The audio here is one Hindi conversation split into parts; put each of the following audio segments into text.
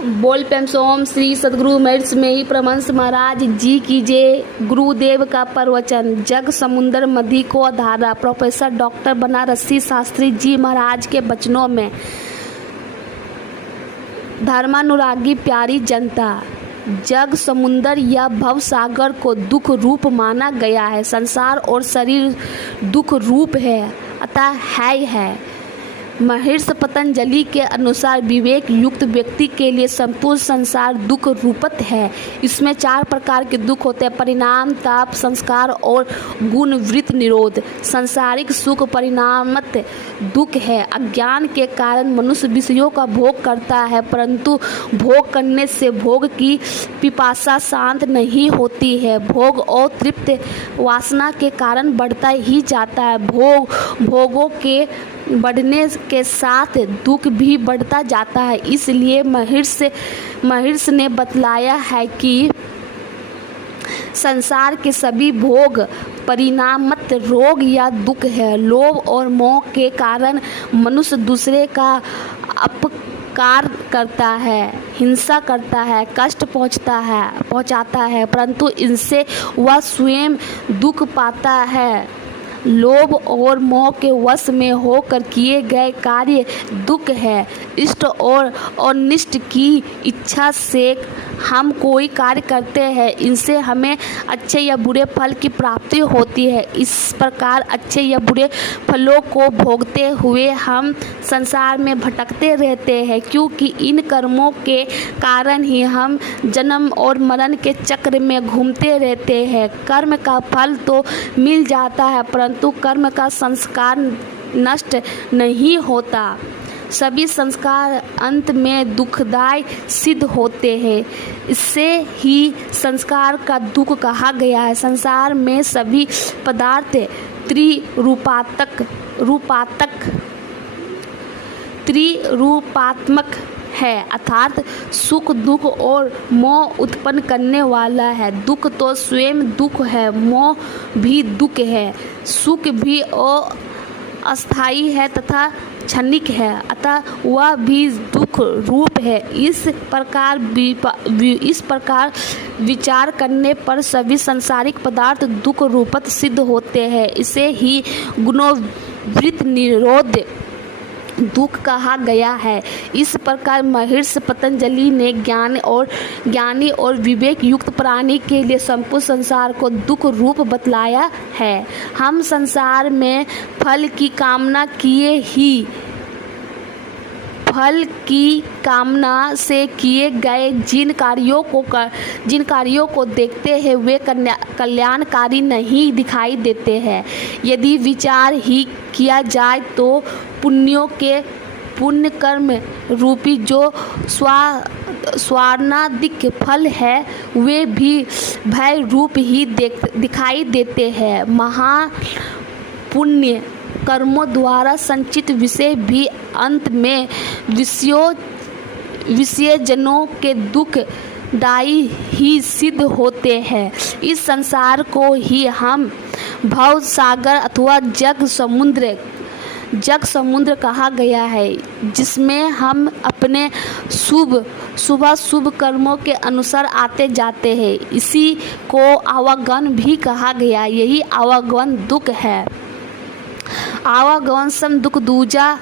बोल प्रेम सोम श्री सद्गुरु महर्षि में परमहंस महाराज जी की जय। गुरुदेव का प्रवचन जग समुंदर मधी को धारा। प्रोफेसर डॉक्टर बनारसी शास्त्री जी महाराज के वचनों में। धर्मानुरागी प्यारी जनता, जग समुंदर या भव सागर को दुख रूप माना गया है। संसार और शरीर दुख रूप है, अतः है। महर्षि पतंजलि के अनुसार विवेक युक्त व्यक्ति के लिए संपूर्ण संसार दुख रूपत है। इसमें 4 प्रकार के दुख होते हैं: परिणाम, ताप, संस्कार और गुण वृत्त निरोध। सांसारिक सुख परिणामत दुख है। अज्ञान के कारण मनुष्य विषयों का भोग करता है, परंतु भोग करने से भोग की पिपासा शांत नहीं होती है। भोग और तृप्त वासना के कारण बढ़ता ही जाता है। भोगों के बढ़ने के साथ दुख भी बढ़ता जाता है। इसलिए महर्षि ने बतलाया है कि संसार के सभी भोग परिणामत रोग या दुख है। लोभ और मोह के कारण मनुष्य दूसरे का अपकार करता है, हिंसा करता है, कष्ट पहुंचाता है, परंतु इनसे वह स्वयं दुख पाता है। लोभ और मोह के वश में होकर किए गए कार्य दुख है। इष्ट और अनिष्ट की इच्छा से हम कोई कार्य करते हैं, इनसे हमें अच्छे या बुरे फल की प्राप्ति होती है। इस प्रकार अच्छे या बुरे फलों को भोगते हुए हम संसार में भटकते रहते हैं, क्योंकि इन कर्मों के कारण ही हम जन्म और मरण के चक्र में घूमते रहते हैं। कर्म का फल तो मिल जाता है, परंतु कर्म का संस्कार नष्ट नहीं होता। सभी संस्कार अंत में दुखदायी सिद्ध होते हैं। इससे ही संस्कार का दुख कहा गया है। संसार में सभी पदार्थ त्रिरूपात्मक है, अर्थात सुख, दुख और मोह उत्पन्न करने वाला है। दुख तो स्वयं दुख है, मोह भी दुख है, सुख भी अस्थायी है तथा क्षणिक है, अतः वह भी दुख रूप है। इस प्रकार विचार करने पर सभी सांसारिक पदार्थ दुख रूपत सिद्ध होते हैं। इसे ही गुणोवृत्त निरोध दुख कहा गया है। इस प्रकार महर्षि पतंजलि ने ज्ञानी और विवेक युक्त प्राणी के लिए संपूर्ण संसार को दुख रूप बतलाया है। हम संसार में फल की कामना से किए गए जिन कार्यों को देखते हैं वे कल्याणकारी नहीं दिखाई देते हैं। यदि विचार ही किया जाए तो पुण्य कर्म रूपी जो स्वार्णादिक फल है वे भी भय रूप ही दिखाई देते हैं। महापुण्य कर्मों द्वारा संचित विषय भी अंत में विषयजनों के दुखदायी ही सिद्ध होते हैं। इस संसार को ही हम भव सागर अथवा जग समुद्र कहा गया है, जिसमें हम अपने शुभ कर्मों के अनुसार आते जाते हैं। इसी को आवागमन भी कहा गया। यही आवागमन दुख है। आवागमन सम दुख दूजा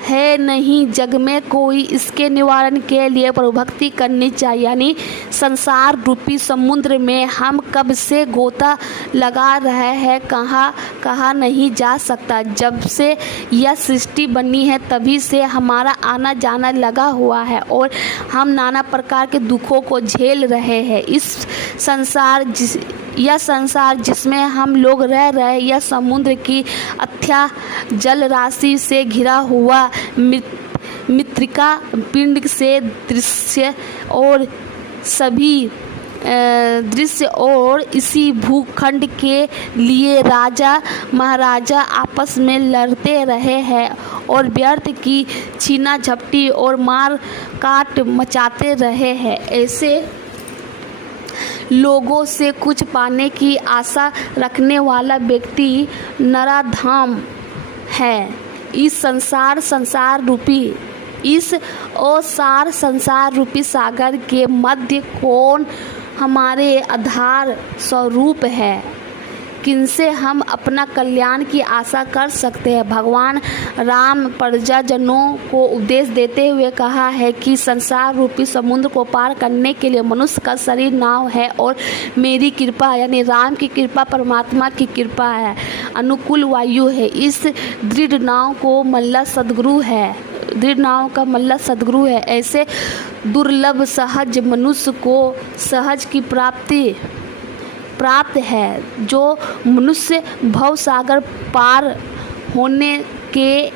है नहीं जग में कोई, इसके निवारण के लिए प्रभक्ति करनी चाहिए। यानी संसार रूपी समुद्र में हम कब से गोता लगा रहे हैं, कहाँ नहीं जा सकता। जब से यह सृष्टि बनी है तभी से हमारा आना जाना लगा हुआ है और हम नाना प्रकार के दुखों को झेल रहे हैं। यह संसार जिसमें हम लोग रह रहे हैं, यह समुद्र की अथाह जल राशि से घिरा हुआ मृत्तिका पिंड से दृश्य और इसी भूखंड के लिए राजा महाराजा आपस में लड़ते रहे हैं और व्यर्थ की छीना झपटी और मार काट मचाते रहे हैं। ऐसे लोगों से कुछ पाने की आशा रखने वाला व्यक्ति नराधाम है। इस संसार रूपी इस और सार संसार रूपी सागर के मध्य कौन हमारे आधार स्वरूप है, किनसे हम अपना कल्याण की आशा कर सकते हैं। भगवान राम प्रजाजनों को उपदेश देते हुए कहा है कि संसार रूपी समुद्र को पार करने के लिए मनुष्य का शरीर नाव है और मेरी कृपा यानी राम की कृपा, परमात्मा की कृपा है, अनुकूल वायु है। इस दृढ़ नाव को मल्ला सद्गुरु है, दृढ़ नाव का मल्ला सद्गुरु है। ऐसे दुर्लभ सहज मनुष्य को सहज की प्राप्त है, जो मनुष्य भव सागर पार होने के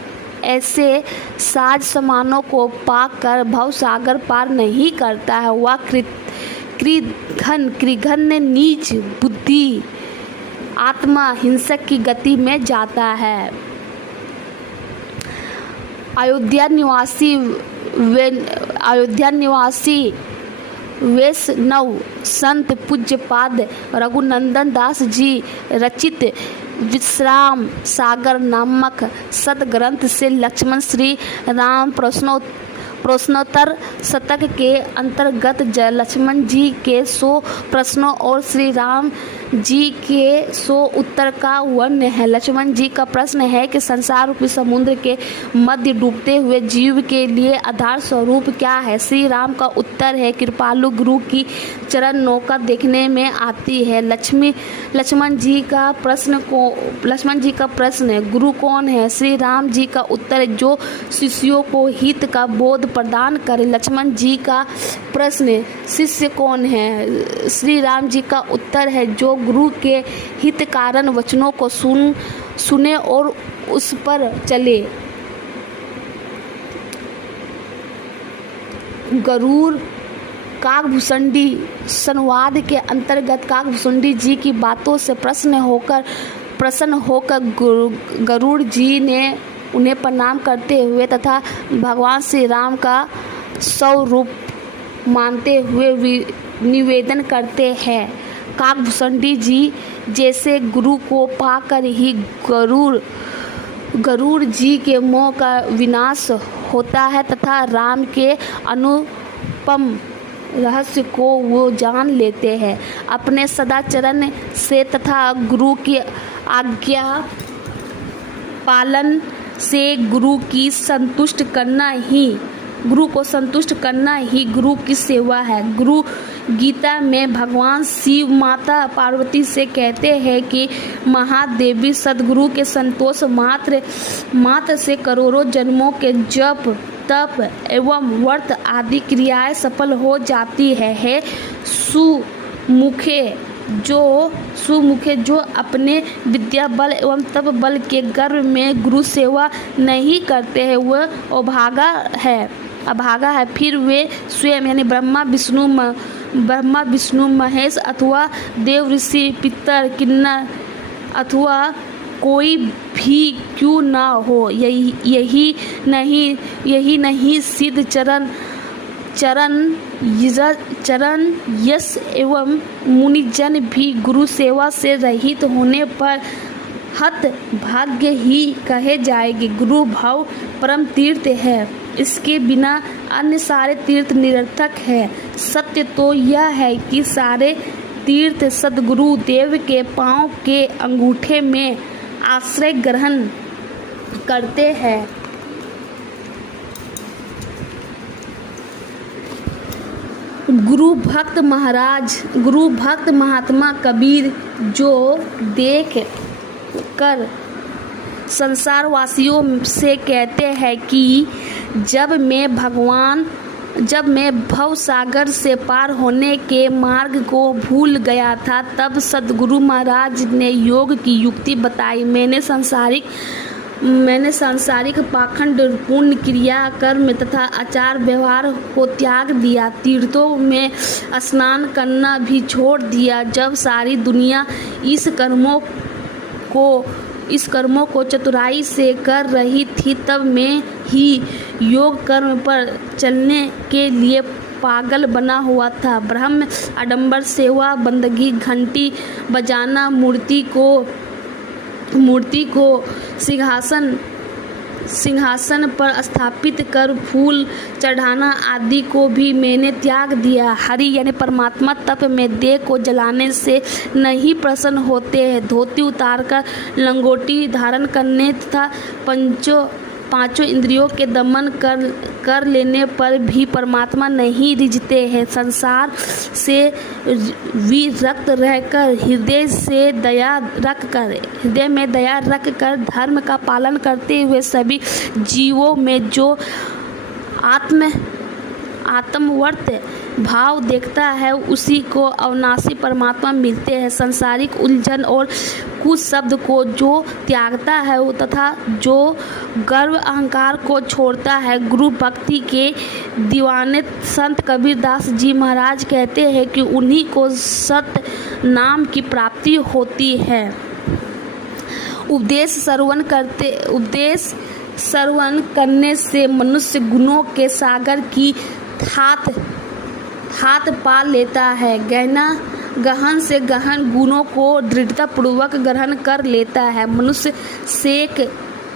ऐसे साज समानों को पाकर भव सागर पार नहीं करता है। वह कृघन नीच बुद्धि आत्मा हिंसक की गति में जाता है। अयोध्या निवासी वैष्णव संत पूज्यपाद रघुनंदन दास जी रचित विश्राम सागर नामक सदग्रंथ से लक्ष्मण श्री राम प्रश्नोत्तर शतक के अंतर्गत लक्ष्मण जी के 100 प्रश्नों और श्री राम जी के 100 उत्तर का वर्णन है। लक्ष्मण जी का प्रश्न है कि संसार रूपी समुद्र के मध्य डूबते हुए जीव के लिए आधार स्वरूप क्या है। श्री राम का उत्तर है कृपालु गुरु की चरण नौका देखने में आती है। लक्ष्मण जी का प्रश्न है गुरु कौन है। श्री राम जी का उत्तर है जो शिष्यों को हित का बोध प्रदान करे। लक्ष्मण जी का प्रश्न शिष्य कौन है। श्री राम जी का उत्तर है जो गुरु के हित कारण वचनों को सुने और उस पर चले। गरुड़ काकभूषुंडी संवाद के अंतर्गत काकभूषुंडी जी की बातों से प्रसन्न होकर गरुड़ जी ने उन्हें प्रणाम करते हुए तथा भगवान श्री राम का स्वरूप मानते हुए निवेदन करते हैं। काकभूषुंडी जी जैसे गुरु को पाकर ही गरुड़ जी के मोह का विनाश होता है तथा राम के अनुपम रहस्य को वो जान लेते हैं। अपने सदाचरण से तथा गुरु की आज्ञा पालन से गुरु को संतुष्ट करना ही गुरु की सेवा है। गुरु गीता में भगवान शिव माता पार्वती से कहते हैं कि महादेवी सद्गुरु के संतोष मात्र से करोड़ों जन्मों के जप तप एवं व्रत आदि क्रियाएं सफल हो जाती है। सुमुखे जो अपने विद्या बल एवं तप बल के गर्व में गुरु सेवा नहीं करते हैं वह अभागा है। फिर वे स्वयं यानी ब्रह्मा विष्णु महेश अथवा देव ऋषि पितर किन्नर अथवा कोई भी क्यों ना हो, यही नहीं सिद्ध चरण यश एवं मुनिजन भी गुरु सेवा से रहित होने पर हत भाग्य ही कहे जाएंगे। गुरु भाव परम तीर्थ है, इसके बिना अन्य सारे तीर्थ निरर्थक है। सत्य तो यह है कि सारे तीर्थ सद्गुरु देव के पांव के अंगूठे में आश्रय ग्रहण करते हैं। गुरु भक्त महात्मा कबीर जो देख कर संसार वासियों से कहते हैं कि जब मैं भव सागर से पार होने के मार्ग को भूल गया था तब सद्गुरु महाराज ने योग की युक्ति बताई। मैंने सांसारिक पाखंड पूर्ण क्रिया कर्म तथा आचार व्यवहार को त्याग दिया, तीर्थों में स्नान करना भी छोड़ दिया। जब सारी दुनिया इस कर्मों को चतुराई से कर रही थी तब मैं ही योग कर्म पर चलने के लिए पागल बना हुआ था। ब्रह्म आडंबर सेवा बंदगी घंटी बजाना मूर्ति को सिंहासन पर स्थापित कर फूल चढ़ाना आदि को भी मैंने त्याग दिया। हरि यानी परमात्मा तप में देह को जलाने से नहीं प्रसन्न होते हैं। धोती उतारकर लंगोटी धारण करने तथा पांचों इंद्रियों के दमन कर लेने पर भी परमात्मा नहीं रिझते हैं। संसार से विरक्त रहकर हृदय में दया रखकर धर्म का पालन करते हुए सभी जीवों में जो आत्मवर्त भाव देखता है उसी को अविनाशी परमात्मा मिलते हैं। सांसारिक उलझन और कुछ शब्द को जो त्यागता है तथा जो गर्व अहंकार को छोड़ता है, गुरु भक्ति के दीवाने संत कबीरदास जी महाराज कहते हैं कि उन्हीं को सत्य नाम की प्राप्ति होती है। उपदेश श्रवण करने से मनुष्य गुणों के सागर की हाथ पा लेता है। गहन से गहन गुणों को दृढ़ता पूर्वक ग्रहण कर लेता है। मनुष्य शेख,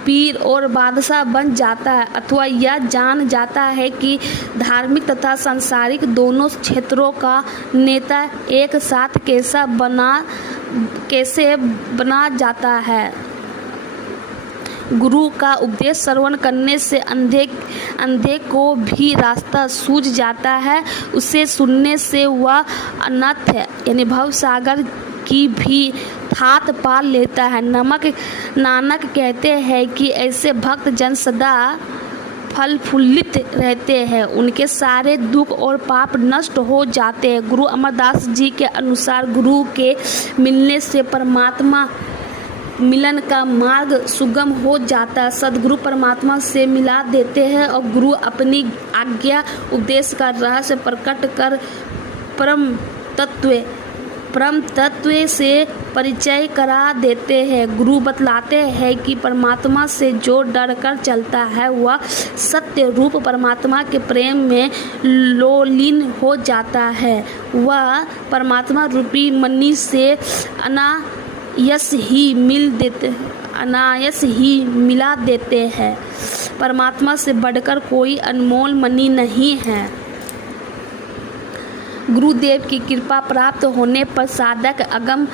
पीर और बादशाह बन जाता है अथवा यह जान जाता है कि धार्मिक तथा सांसारिक दोनों क्षेत्रों का नेता एक साथ कैसे बना जाता है। गुरु का उपदेश श्रवण करने से अंधे को भी रास्ता सूझ जाता है। उसे सुनने से वह अनंत यानी भव सागर की भी थात पा लेता है। नानक कहते हैं कि ऐसे भक्त जन सदा फलफुल्लित रहते हैं, उनके सारे दुख और पाप नष्ट हो जाते हैं। गुरु अमरदास जी के अनुसार गुरु के मिलने से परमात्मा मिलन का मार्ग सुगम हो जाता है। सद्गुरु परमात्मा से मिला देते हैं और गुरु अपनी आज्ञा उपदेश का रहस्य प्रकट कर परम तत्व से परिचय करा देते हैं। गुरु बतलाते हैं कि परमात्मा से जो डर कर चलता है वह सत्य रूप परमात्मा के प्रेम में लोलीन हो जाता है। वह परमात्मा रूपी मणि से अनायास ही मिला देते हैं। परमात्मा से बढ़कर कोई अनमोल मणि नहीं है। गुरुदेव की कृपा प्राप्त होने पर साधक अगम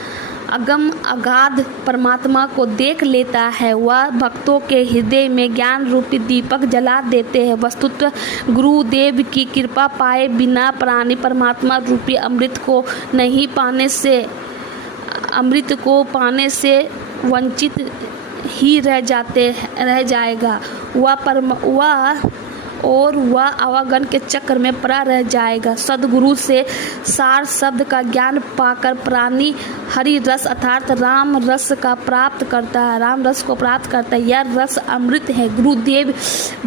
अगाध परमात्मा को देख लेता है। वह भक्तों के हृदय में ज्ञान रूपी दीपक जला देते हैं। वस्तुतः गुरुदेव की कृपा पाए बिना प्राणी परमात्मा रूपी अमृत को पाने से वंचित ही रह जाएगा। वह आवागन के चक्र में पड़ा रह जाएगा। सद्गुरु से सार शब्द का ज्ञान पाकर प्राणी हरि रस अर्थात राम रस को प्राप्त करता है। यह रस अमृत है।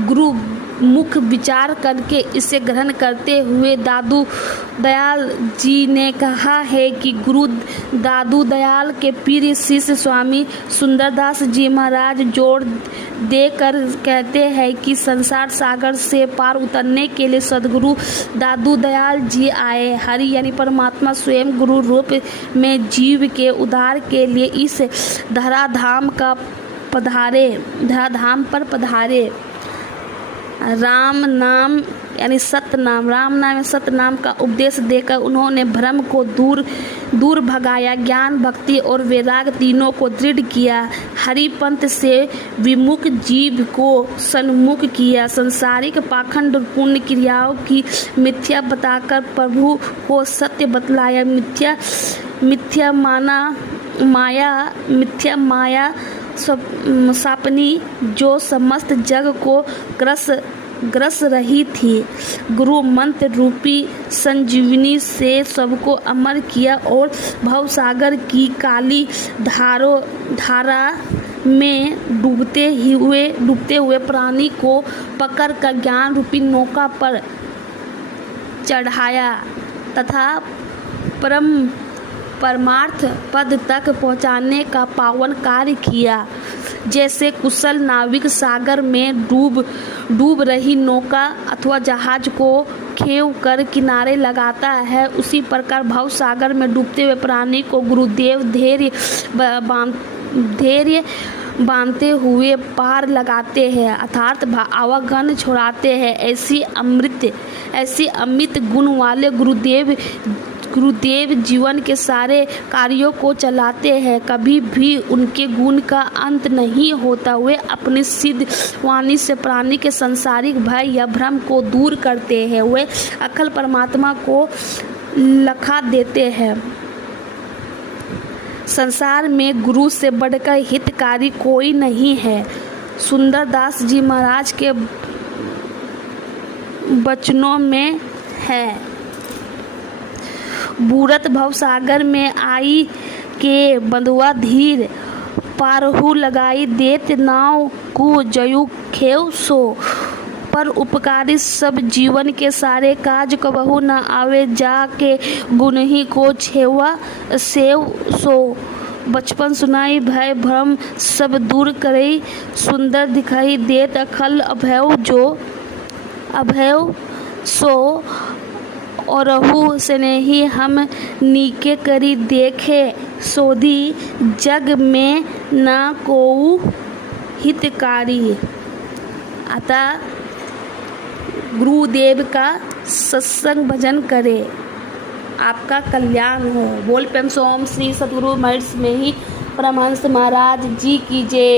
गुरु मुख विचार करके इसे ग्रहण करते हुए दादू दयाल जी ने कहा है कि गुरु दादू दयाल के प्रिय शिष्य स्वामी सुंदरदास जी महाराज जोड़ देकर कहते हैं कि संसार सागर से पार उतरने के लिए सद्गुरु दादू दयाल जी आए। हरि यानी परमात्मा स्वयं गुरु रूप में जीव के उद्धार के लिए इस धराधाम पर पधारे। राम नाम यानी सत्य नाम का उपदेश देकर उन्होंने भ्रम को दूर भगाया। ज्ञान, भक्ति और वैराग तीनों को दृढ़ किया। हरिपंथ से विमुख जीव को सन्मुख किया। सांसारिक पाखंड पुण्य क्रियाओं की मिथ्या बताकर प्रभु को सत्य बतलाया। मिथ्या माया सपनी जो समस्त जग को ग्रस रही थी, गुरु मंत्र रूपी संजीवनी से सबको अमर किया और भवसागर की काली धारा में डूबते हुए प्राणी को पकड़ कर ज्ञान रूपी नौका पर चढ़ाया तथा परमार्थ पद तक पहुंचाने का पावन कार्य किया। जैसे कुशल नाविक सागर में डूब रही नौका अथवा जहाज को खेव कर किनारे लगाता है, उसी प्रकार भव सागर में डूबते हुए प्राणी को गुरुदेव धैर्य बांधते हुए पार लगाते हैं, अर्थात आवागमन छुड़ाते हैं। ऐसी अमित गुण वाले गुरुदेव जीवन के सारे कार्यों को चलाते हैं, कभी भी उनके गुण का अंत नहीं होता। वे अपनी सिद्ध वाणी से प्राणी के सांसारिक भय या भ्रम को दूर करते हैं, वे अखिल परमात्मा को लखा देते हैं। संसार में गुरु से बढ़कर हितकारी कोई नहीं है। सुंदरदास जी महाराज के वचनों में है, बूढ़त भवसागर में आई के बंधुआ धीर, पारहु लगाई देत नाव को जयु खेव सो। पर उपकारी सब जीवन के सारे काज कबहु न आवे, जाके गुण ही को छेवा सेव सो। बचपन सुनाई भय भ्रम सब दूर करई, सुंदर दिखाई देत अखल अभय सो। औरहु स्नेही हम नीके करी देखे, सोधी जग में न कोऊ हितकारी। अतः गुरुदेव का सत्संग भजन करे, आपका कल्याण हो। बोल प्रेम से ओम श्री सद्गुरु महर्षि में ही परमहंस महाराज जी की जय।